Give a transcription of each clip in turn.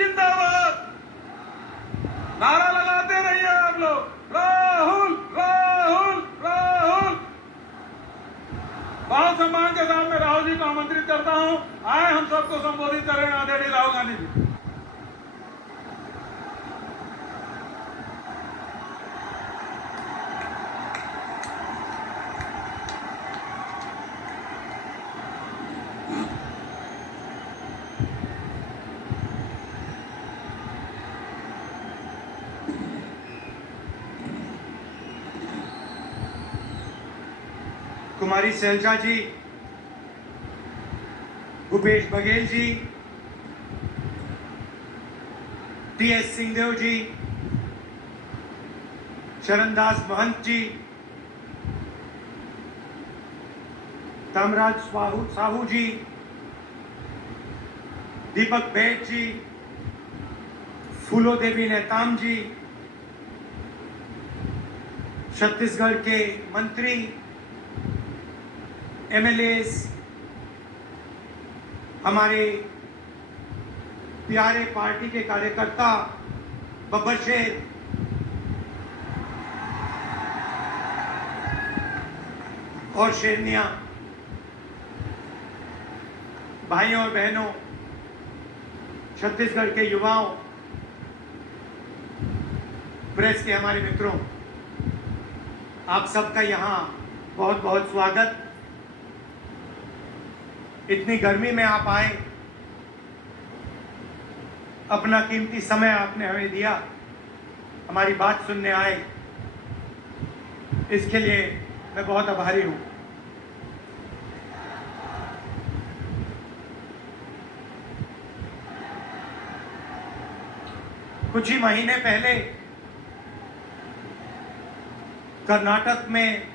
जिंदाबाद। नारा लगाते रहिए आप लोग, राहुल राहुल राहुल। बहुत सम्मान के साथ में राहुल जी को आमंत्रित करता हूं, आए हम सबको संबोधित करें आदरणीय राहुल गांधी जी। कुमारी शैलजा जी, भूपेश बघेल जी, टी.एस. सिंहदेव जी, शरणदास महंत जी, कामराज साहू जी, दीपक बैठ जी, फूलो देवी नेताम जी, छत्तीसगढ़ के मंत्री, एमएलएस, हमारे प्यारे पार्टी के कार्यकर्ता, बब्बर शेर, और शेरनिया, भाइयों और बहनों, छत्तीसगढ़ के युवाओं, प्रेस के हमारे मित्रों, आप सबका यहाँ बहुत बहुत स्वागत। इतनी गर्मी में आप आए, अपना कीमती समय आपने हमें दिया, हमारी बात सुनने आए, इसके लिए मैं बहुत आभारी हूं। कुछ ही महीने पहले कर्नाटक में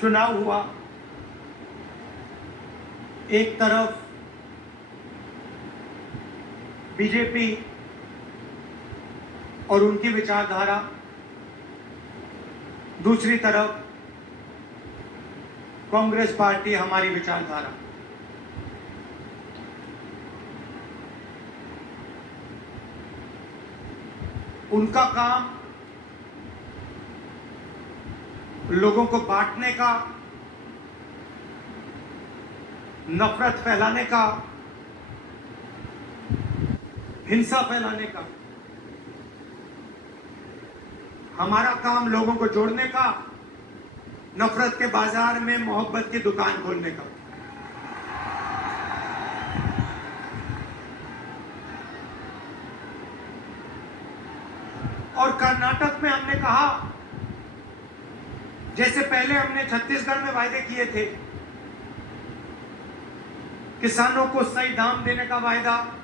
चुनाव हुआ। एक तरफ बीजेपी और उनकी विचारधारा, दूसरी तरफ कांग्रेस पार्टी, हमारी विचारधारा। उनका काम लोगों को बांटने का, नफरत फैलाने का, हिंसा फैलाने का। हमारा काम लोगों को जोड़ने का, नफरत के बाजार में मोहब्बत की दुकान खोलने का। और कर्नाटक में हमने कहा, जैसे पहले हमने छत्तीसगढ़ में वायदे किए थे, किसानों को सही दाम देने का वायदा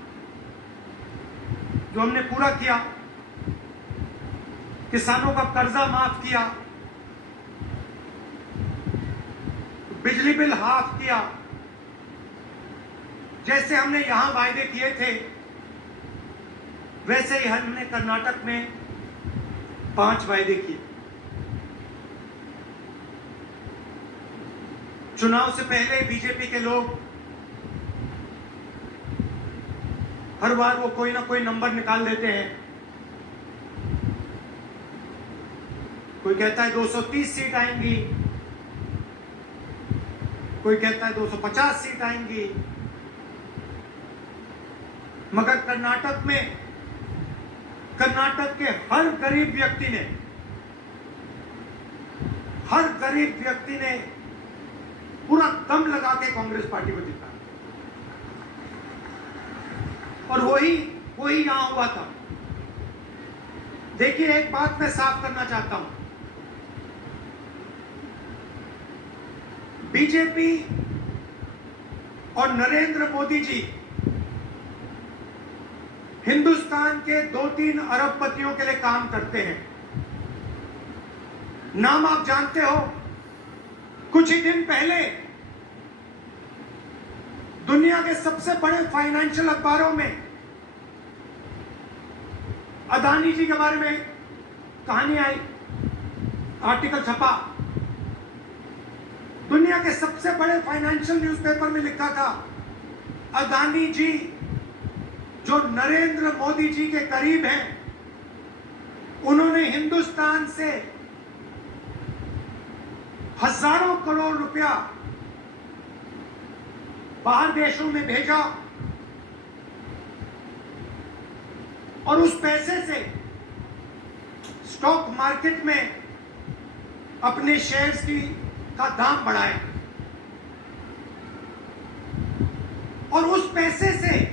जो हमने पूरा किया, किसानों का कर्जा माफ किया, बिजली बिल हाफ किया, जैसे हमने यहां वायदे किए थे, वैसे ही हमने कर्नाटक में 5 वायदे किए। चुनाव से पहले बीजेपी के लोग हर बार वो कोई ना कोई नंबर निकाल देते हैं। कोई कहता है 230 सीट आएंगी, कोई कहता है 250 सीट आएंगी। मगर कर्नाटक में, कर्नाटक के हर गरीब व्यक्ति ने पूरा दम लगा के कांग्रेस पार्टी को जिताया। और वही यहां हुआ था। देखिए, एक बात मैं साफ करना चाहता हूं, बीजेपी और नरेंद्र मोदी जी हिंदुस्तान के 2-3 अरबपतियों के लिए काम करते हैं। नाम आप जानते हो, कुछ ही दिन पहले दुनिया के सबसे बड़े फाइनेंशियल अखबारों में अदानी जी के बारे में कहानी आई, आर्टिकल छपा। दुनिया के सबसे बड़े फाइनेंशियल न्यूज़पेपर में लिखा था, अदानी जी जो नरेंद्र मोदी जी के करीब हैं, उन्होंने हिंदुस्तान से हजारों करोड़ रुपया बाहर देशों में भेजा और उस पैसे से स्टॉक मार्केट में अपने शेयर्स का दाम बढ़ाया और उस पैसे से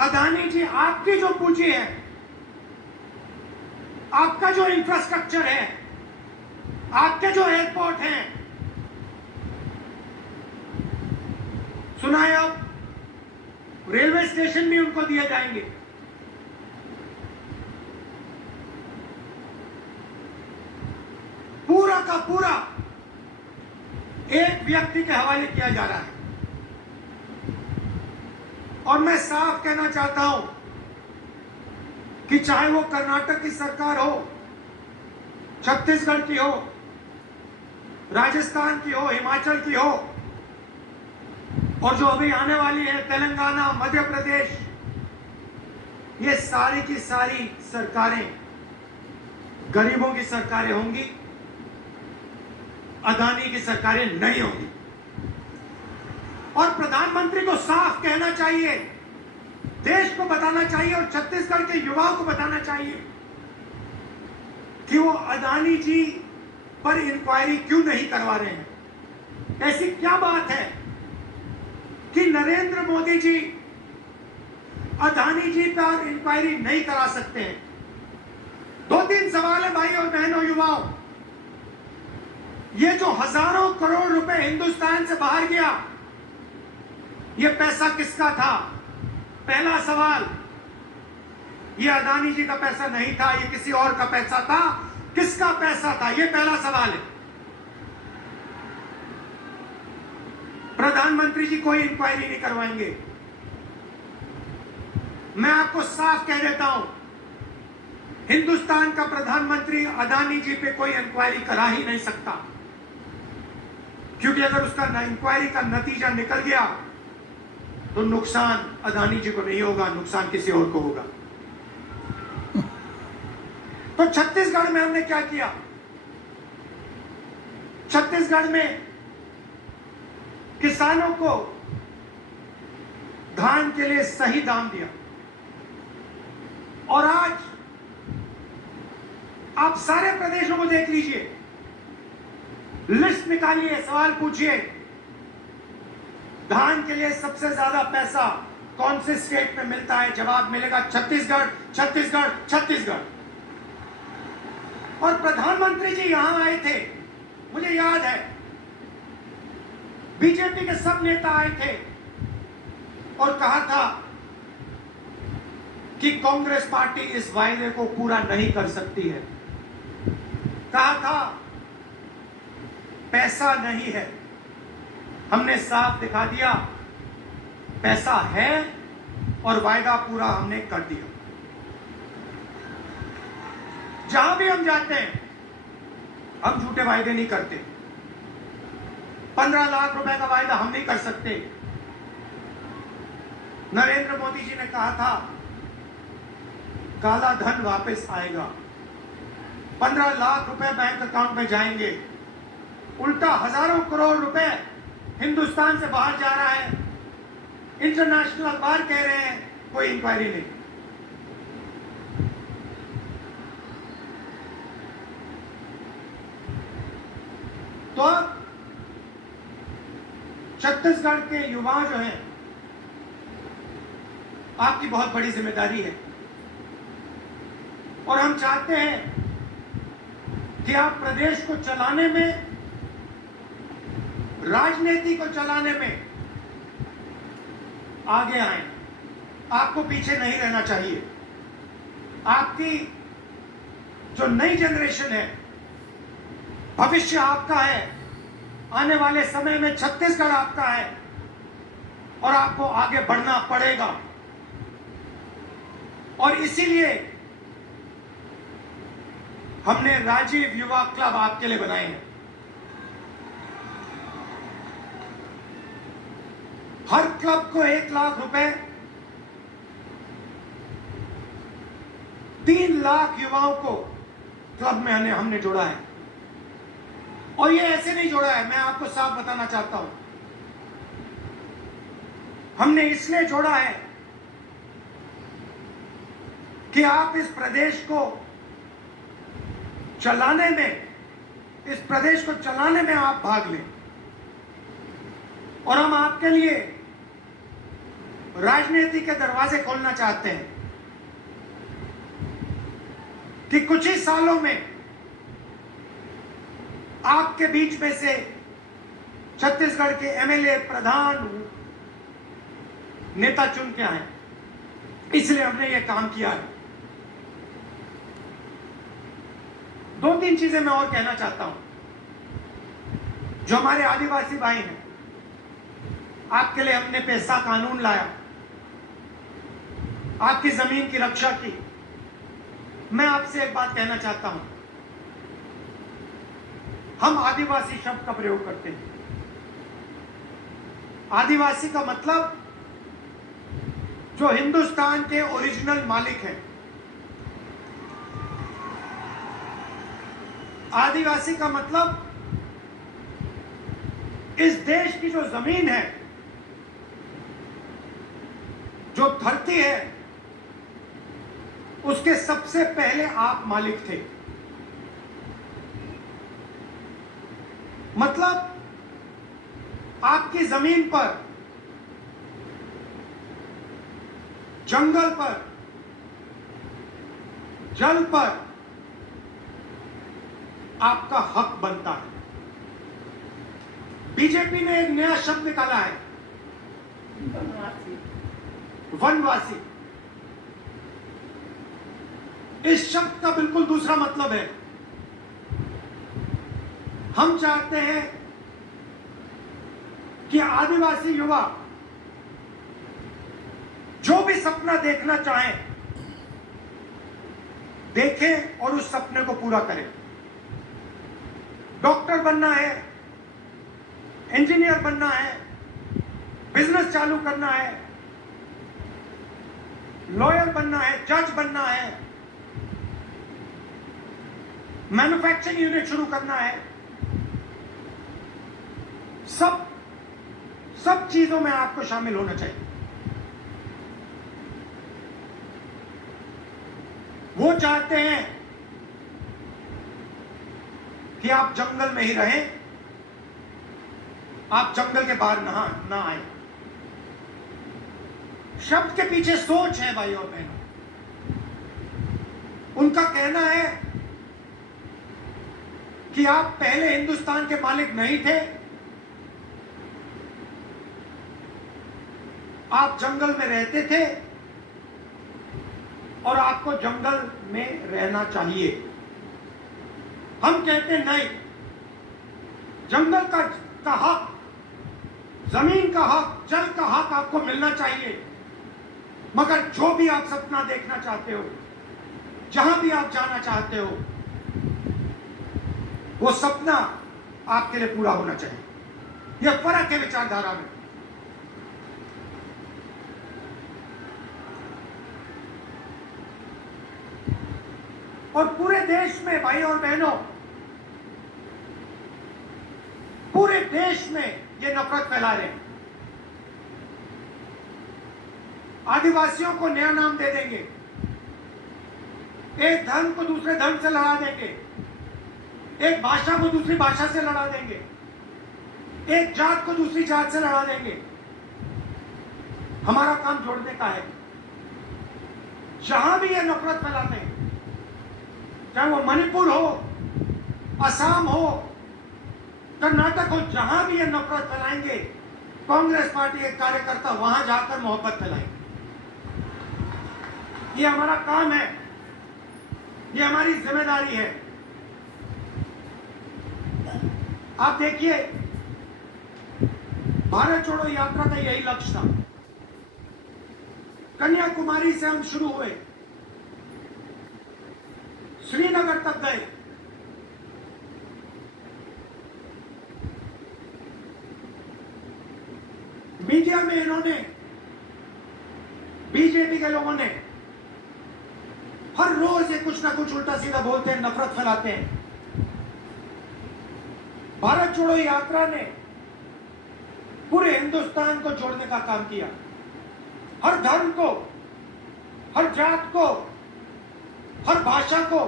अदानी जी, आपकी जो पूंजी है, आपका जो इंफ्रास्ट्रक्चर है, आपके जो एयरपोर्ट हैं, सुना है अब रेलवे स्टेशन भी उनको दिए जाएंगे। पूरा का पूरा एक व्यक्ति के हवाले किया जा रहा है। और मैं साफ कहना चाहता हूं कि चाहे वो कर्नाटक की सरकार हो, छत्तीसगढ़ की हो, राजस्थान की हो, हिमाचल की हो, और जो अभी आने वाली है तेलंगाना, मध्य प्रदेश, ये सारी की सारी सरकारें गरीबों की सरकारें होंगी, अदानी की सरकारें नहीं होंगी। और प्रधानमंत्री को साफ कहना चाहिए, देश को बताना चाहिए और छत्तीसगढ़ के युवाओं को बताना चाहिए कि वो अदानी जी पर इंक्वायरी क्यों नहीं करवा रहे हैं। ऐसी क्या बात है कि नरेंद्र मोदी जी अदानी जी पर इंक्वायरी नहीं करा सकते हैं? 2-3 सवाल है भाई और बहनों, युवाओं। ये जो हजारों करोड़ रुपए हिंदुस्तान से बाहर गया, ये पैसा किसका था? पहला सवाल, ये अदानी जी का पैसा नहीं था, ये किसी और का पैसा था। किसका पैसा था? ये पहला सवाल है। प्रधानमंत्री जी कोई इंक्वायरी नहीं करवाएंगे। मैं आपको साफ कह देता हूं, हिंदुस्तान का प्रधानमंत्री अदानी जी पे कोई इंक्वायरी करा ही नहीं सकता, क्योंकि अगर उसका इंक्वायरी का नतीजा निकल गया तो नुकसान अदानी जी को नहीं होगा, नुकसान किसी और को होगा। तो छत्तीसगढ़ में हमने क्या किया? छत्तीसगढ़ में किसानों को धान के लिए सही दाम दिया। और आज आप सारे प्रदेशों को देख लीजिए, लिस्ट निकालिए, सवाल पूछिए, धान के लिए सबसे ज्यादा पैसा कौन से स्टेट में मिलता है? जवाब मिलेगा छत्तीसगढ़, छत्तीसगढ़, छत्तीसगढ़। और प्रधानमंत्री जी यहां आए थे, मुझे याद है, बीजेपी के सब नेता आए थे और कहा था कि कांग्रेस पार्टी इस वायदे को पूरा नहीं कर सकती है। कहा था पैसा नहीं है। हमने साफ दिखा दिया, पैसा है और वायदा पूरा हमने कर दिया। जहां भी हम जाते हैं, हम झूठे वायदे नहीं करते। 15 लाख रुपए का वायदा हम नहीं कर सकते। नरेंद्र मोदी जी ने कहा था काला धन वापस आएगा, 15 लाख रुपए बैंक अकाउंट में जाएंगे। उल्टा हजारों करोड़ रुपए हिंदुस्तान से बाहर जा रहा है। इंटरनेशनल अखबार कह रहे हैं कोई इंक्वायरी नहीं। तो अब छत्तीसगढ़ के युवा जो हैं, आपकी बहुत बड़ी जिम्मेदारी है और हम चाहते हैं कि आप प्रदेश को चलाने में, राजनीति को चलाने में आगे आए। आपको पीछे नहीं रहना चाहिए। आपकी जो नई जनरेशन है, भविष्य आपका है, आने वाले समय में छत्तीसगढ़ आपका है और आपको आगे बढ़ना पड़ेगा। और इसीलिए हमने राजीव युवा क्लब आपके लिए बनाए हैं। हर क्लब को 1 लाख रुपए, 3 लाख युवाओं को क्लब में हमने जोड़ा है। और ये ऐसे नहीं जोड़ा है, मैं आपको साफ बताना चाहता हूं, हमने इसलिए जोड़ा है कि आप इस प्रदेश को चलाने में, इस प्रदेश को चलाने में आप भाग लें। और हम आपके लिए राजनीति के दरवाजे खोलना चाहते हैं कि कुछ ही सालों में आपके बीच में से छत्तीसगढ़ के एमएलए, प्रधान, नेता चुन के आए। इसलिए हमने यह काम किया है। 2-3 चीजें मैं और कहना चाहता हूं। जो हमारे आदिवासी भाई हैं, आपके लिए हमने पैसा कानून लाया, आपकी जमीन की रक्षा की। मैं आपसे एक बात कहना चाहता हूं, हम आदिवासी शब्द का प्रयोग करते हैं। आदिवासी का मतलब जो हिंदुस्तान के ओरिजिनल मालिक हैं। आदिवासी का मतलब इस देश की जो जमीन है, जो धरती है, उसके सबसे पहले आप मालिक थे। मतलब आपकी जमीन पर, जंगल पर, जल पर आपका हक बनता है। बीजेपी ने एक नया शब्द निकाला है, वनवासी। इस शब्द का बिल्कुल दूसरा मतलब है। हम चाहते हैं कि आदिवासी युवा जो भी सपना देखना चाहें, देखें और उस सपने को पूरा करें। डॉक्टर बनना है, इंजीनियर बनना है, बिजनेस चालू करना है, लॉयर बनना है, जज बनना है, मैन्युफैक्चरिंग यूनिट शुरू करना है, सब चीजों में आपको शामिल होना चाहिए। वो चाहते हैं कि आप जंगल में ही रहें, आप जंगल के बाहर ना आए। शब्द के पीछे सोच है भाई और बहनों। उनका कहना है कि आप पहले हिंदुस्तान के मालिक नहीं थे, आप जंगल में रहते थे और आपको जंगल में रहना चाहिए। हम कहते नहीं, जंगल का हक, जमीन का हक, जल का हक आपको मिलना चाहिए। मगर जो भी आप सपना देखना चाहते हो, जहां भी आप जाना चाहते हो, वो सपना आपके लिए पूरा होना चाहिए। यह फर्क है विचारधारा में। और पूरे देश में भाई और बहनों, पूरे देश में ये नफरत फैला रहे हैं। आदिवासियों को नया नाम दे देंगे, एक धर्म को दूसरे धर्म से लड़ा देंगे, एक भाषा को दूसरी भाषा से लड़ा देंगे, एक जात को दूसरी जात से लड़ा देंगे। हमारा काम जोड़ने का है। जहां भी ये नफरत फैलाते हैं, चाहे वो मणिपुर हो, असम हो, कर्नाटक हो, जहां भी ये नफरत फैलाएंगे, कांग्रेस पार्टी के कार्यकर्ता वहां जाकर मोहब्बत फैलाएंगे। ये हमारा काम है, ये हमारी जिम्मेदारी है। आप देखिए, भारत जोड़ो यात्रा का यही लक्ष्य था। कन्याकुमारी से हम शुरू हुए, श्रीनगर तक गए, मीडिया में इन्होंने, बीजेपी के लोगों ने हर रोज ये कुछ ना कुछ उल्टा सीधा बोलते हैं, नफरत फैलाते हैं। भारत जोड़ो यात्रा ने पूरे हिंदुस्तान को जोड़ने का काम किया। हर धर्म को, हर जात को, हर भाषा को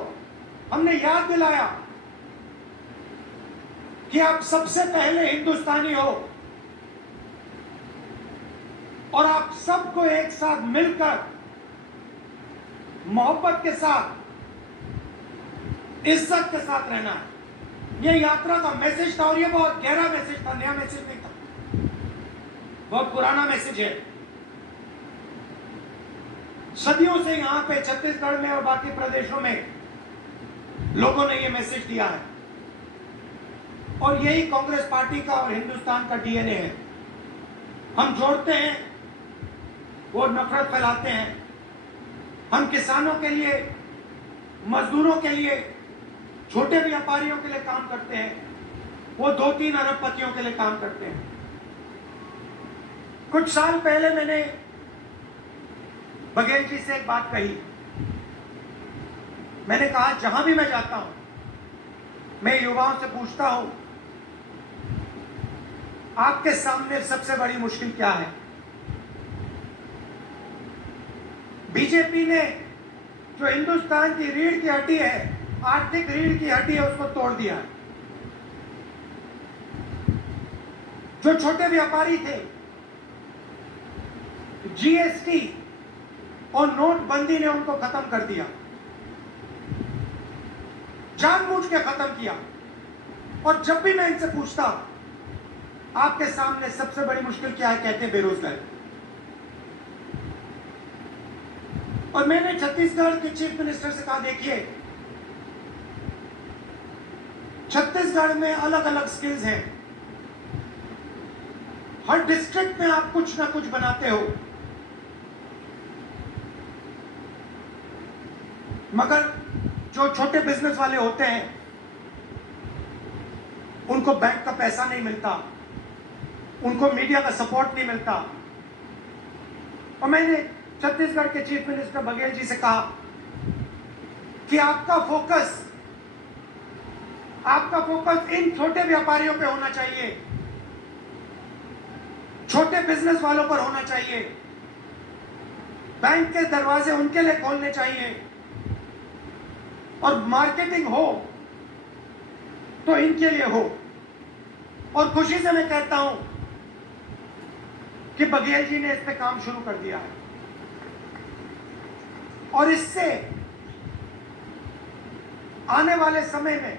हमने याद दिलाया कि आप सबसे पहले हिंदुस्तानी हो और आप सबको एक साथ मिलकर मोहब्बत के साथ, इज्जत के साथ रहना है। यह यात्रा का मैसेज था और यह बहुत गहरा मैसेज था, नया मैसेज नहीं था, बहुत पुराना मैसेज है। सदियों से यहां पे छत्तीसगढ़ में और बाकी प्रदेशों में लोगों ने यह मैसेज दिया है और यही कांग्रेस पार्टी का और हिंदुस्तान का डीएनए है। हम जोड़ते हैं, वो नफरत फैलाते हैं। हम किसानों के लिए, मजदूरों के लिए, छोटे व्यापारियों के लिए काम करते हैं, वो 2-3 अरबपतियों के लिए काम करते हैं। कुछ साल पहले मैंने बघेल जी से एक बात कही। मैंने कहा जहां भी मैं जाता हूं, मैं युवाओं से पूछता हूं आपके सामने सबसे बड़ी मुश्किल क्या है। बीजेपी ने जो हिंदुस्तान की रीढ़ की हड्डी है, आर्थिक रीढ़ की हड्डी है, उसको तोड़ दिया है। जो छोटे व्यापारी थे, जीएसटी और नोटबंदी ने उनको खत्म कर दिया, जानबूझ के खत्म किया। और जब भी मैं इनसे पूछता आपके सामने सबसे बड़ी मुश्किल क्या है, कहते हैं बेरोजगारी। और मैंने छत्तीसगढ़ के चीफ मिनिस्टर से कहा देखिए, छत्तीसगढ़ में अलग अलग स्किल्स हैं, हर डिस्ट्रिक्ट में आप कुछ ना कुछ बनाते हो, मगर जो छोटे बिजनेस वाले होते हैं उनको बैंक का पैसा नहीं मिलता, उनको मीडिया का सपोर्ट नहीं मिलता। और मैंने छत्तीसगढ़ के चीफ मिनिस्टर बघेल जी से कहा कि आपका फोकस इन छोटे व्यापारियों पे होना चाहिए, छोटे बिजनेस वालों पर होना चाहिए। बैंक के दरवाजे उनके लिए खोलने चाहिए और मार्केटिंग हो तो इनके लिए हो। और खुशी से मैं कहता हूं कि बघेल जी ने इस पे काम शुरू कर दिया है और इससे आने वाले समय में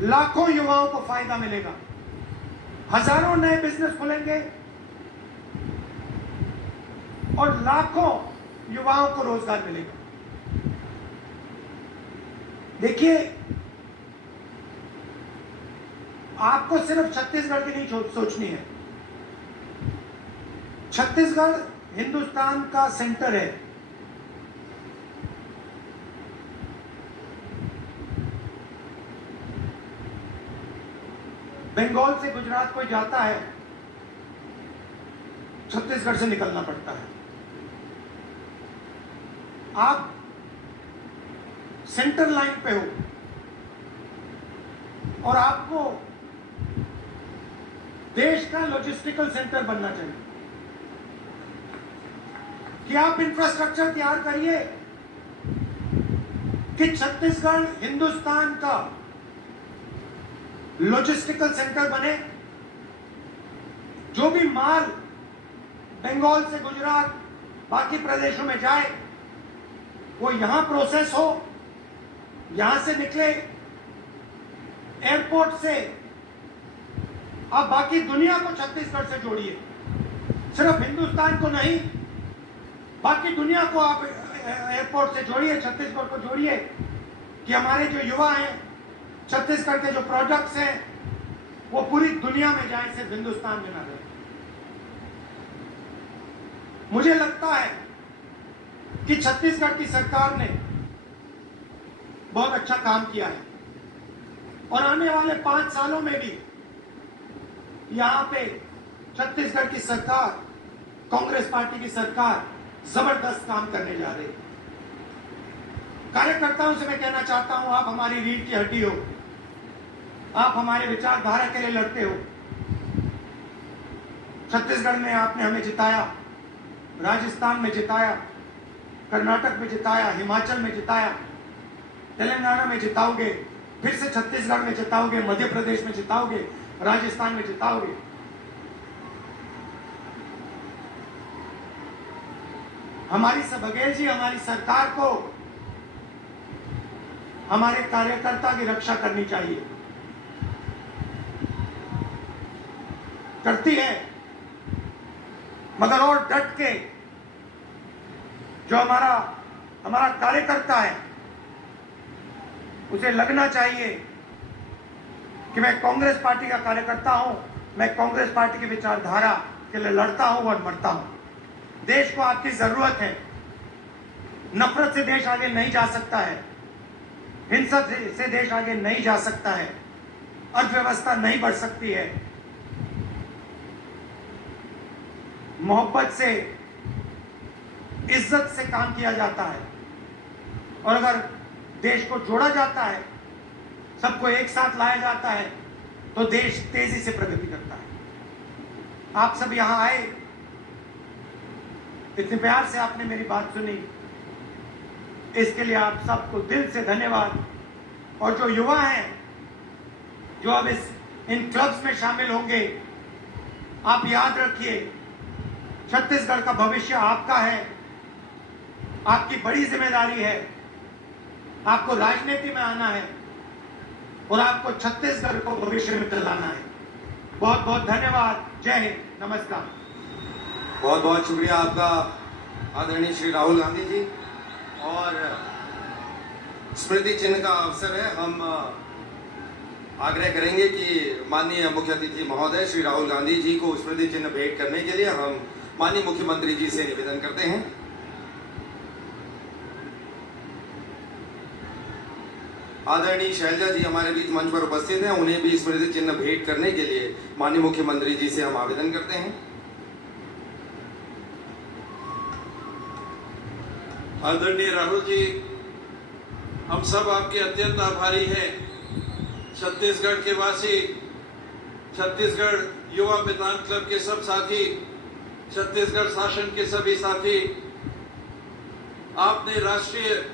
लाखों युवाओं को फायदा मिलेगा, हजारों नए बिजनेस खुलेंगे और लाखों युवाओं को रोजगार मिलेगा। देखिए, आपको सिर्फ छत्तीसगढ़ की नहीं सोचनी है। छत्तीसगढ़ हिंदुस्तान का सेंटर है। बंगाल से गुजरात कोई जाता है, छत्तीसगढ़ से निकलना पड़ता है। आप सेंटर लाइन पे हो और आपको देश का लॉजिस्टिकल सेंटर बनना चाहिए कि आप इंफ्रास्ट्रक्चर तैयार करिए कि छत्तीसगढ़ हिंदुस्तान का लॉजिस्टिकल सेंटर बने। जो भी माल बंगाल से गुजरात बाकी प्रदेशों में जाए वो यहां प्रोसेस हो, यहां से निकले, एयरपोर्ट से आप बाकी दुनिया को छत्तीसगढ़ से जोड़िए। सिर्फ हिंदुस्तान को नहीं, बाकी दुनिया को आप एयरपोर्ट से जोड़िए, छत्तीसगढ़ को जोड़िए कि हमारे जो युवा हैं, छत्तीसगढ़ के जो प्रोडक्ट्स हैं वो पूरी दुनिया में जाए, सिर्फ हिंदुस्तान में ना रहे। मुझे लगता है कि छत्तीसगढ़ की सरकार ने बहुत अच्छा काम किया है और आने वाले 5 सालों में भी यहाँ पे छत्तीसगढ़ की सरकार, कांग्रेस पार्टी की सरकार जबरदस्त काम करने जा रही है। कार्यकर्ताओं से मैं कहना चाहता हूं, आप हमारी रीढ़ की हड्डी हो, आप हमारे विचारधारा के लिए लड़ते हो। छत्तीसगढ़ में आपने हमें जिताया, राजस्थान में जिताया, कर्नाटक में जिताया, हिमाचल में जिताया, तेलंगाना में जिताओगे, फिर से छत्तीसगढ़ में जिताओगे, मध्य प्रदेश में जिताओगे, राजस्थान में जिताओगे। हमारी बघेल जी, हमारी सरकार को हमारे कार्यकर्ता की रक्षा करनी चाहिए, करती है, मगर और डट के जो हमारा कार्यकर्ता है उसे लगना चाहिए कि मैं कांग्रेस पार्टी का कार्यकर्ता हूं, मैं कांग्रेस पार्टी की विचारधारा के लिए लड़ता हूं और मरता हूं। देश को आपकी जरूरत है। नफरत से देश आगे नहीं जा सकता है, हिंसा से देश आगे नहीं जा सकता है, अर्थव्यवस्था नहीं बढ़ सकती है। मोहब्बत से, इज्जत से काम किया जाता है, और अगर देश को जोड़ा जाता है, सबको एक साथ लाया जाता है, तो देश तेजी से प्रगति करता है। आप सब यहां आए, इतने प्यार से आपने मेरी बात सुनी, इसके लिए आप सबको दिल से धन्यवाद। और जो युवा हैं, जो अब इन क्लब्स में शामिल होंगे, आप याद रखिए, छत्तीसगढ़ का भविष्य आपका है, आपकी बड़ी जिम्मेदारी है। आपको राजनीति में आना है और आपको छत्तीसगढ़ को भविष्य में चलाना है। बहुत बहुत धन्यवाद। जय हिंद, नमस्कार। बहुत बहुत शुक्रिया आपका आदरणीय श्री राहुल गांधी जी। और स्मृति चिन्ह का अवसर है, हम आग्रह करेंगे कि माननीय मुख्य अतिथि महोदय श्री राहुल गांधी जी को स्मृति चिन्ह भेंट करने के लिए हम माननीय मुख्यमंत्री जी से निवेदन करते हैं। आदरणीय शैलजा जी हमारे बीच मंच पर उपस्थित हैं, उन्हें भी स्मृति चिन्ह भेंट करने के लिए माननीय मुख्यमंत्री जी से हम आवेदन करते हैं। आदरणीय राहुल जी, हम सब आपके अत्यंत आभारी हैं। छत्तीसगढ़ के वासी, छत्तीसगढ़ युवा मैदान क्लब के सब साथी, छत्तीसगढ़ शासन के सभी साथी, आपने राष्ट्रीय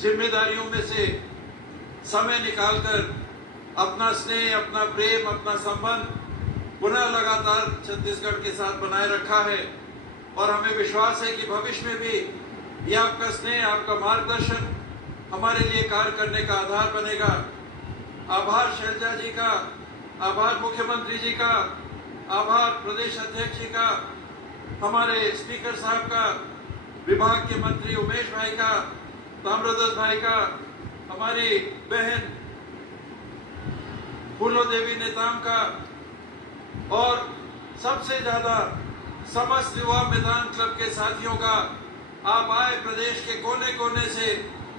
जिम्मेदारियों में से समय निकालकर अपना स्नेह, अपना प्रेम, अपना संबंध पुनः लगातार छत्तीसगढ़ के साथ बनाए रखा है। और हमें विश्वास है कि भविष्य में भी ये आपका स्नेह, आपका मार्गदर्शन हमारे लिए कार्य करने का आधार बनेगा। आभार शैलजा जी का, आभार मुख्यमंत्री जी का, आभार प्रदेश अध्यक्ष जी का, हमारे स्पीकर साहब का, विभाग के मंत्री उमेश भाई का, ताम्रध्वज भाई का, हमारी बहन फूलो देवी नेताम का, और सबसे ज्यादा समस्त युवा मैदान क्लब के साथियों का। आप आए प्रदेश के कोने कोने से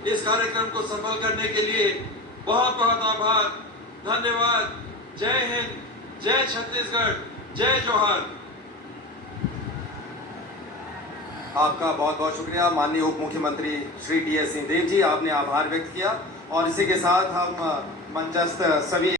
इस कार्यक्रम को सफल करने के लिए, बहुत बहुत आभार, धन्यवाद। जय हिंद, जय छत्तीसगढ़, जय जोहार। आपका बहुत बहुत शुक्रिया माननीय उप मुख्यमंत्री श्री टी एस सिंहदेव जी, आपने आभार व्यक्त किया। और इसी के साथ हम मंचस्थ सभी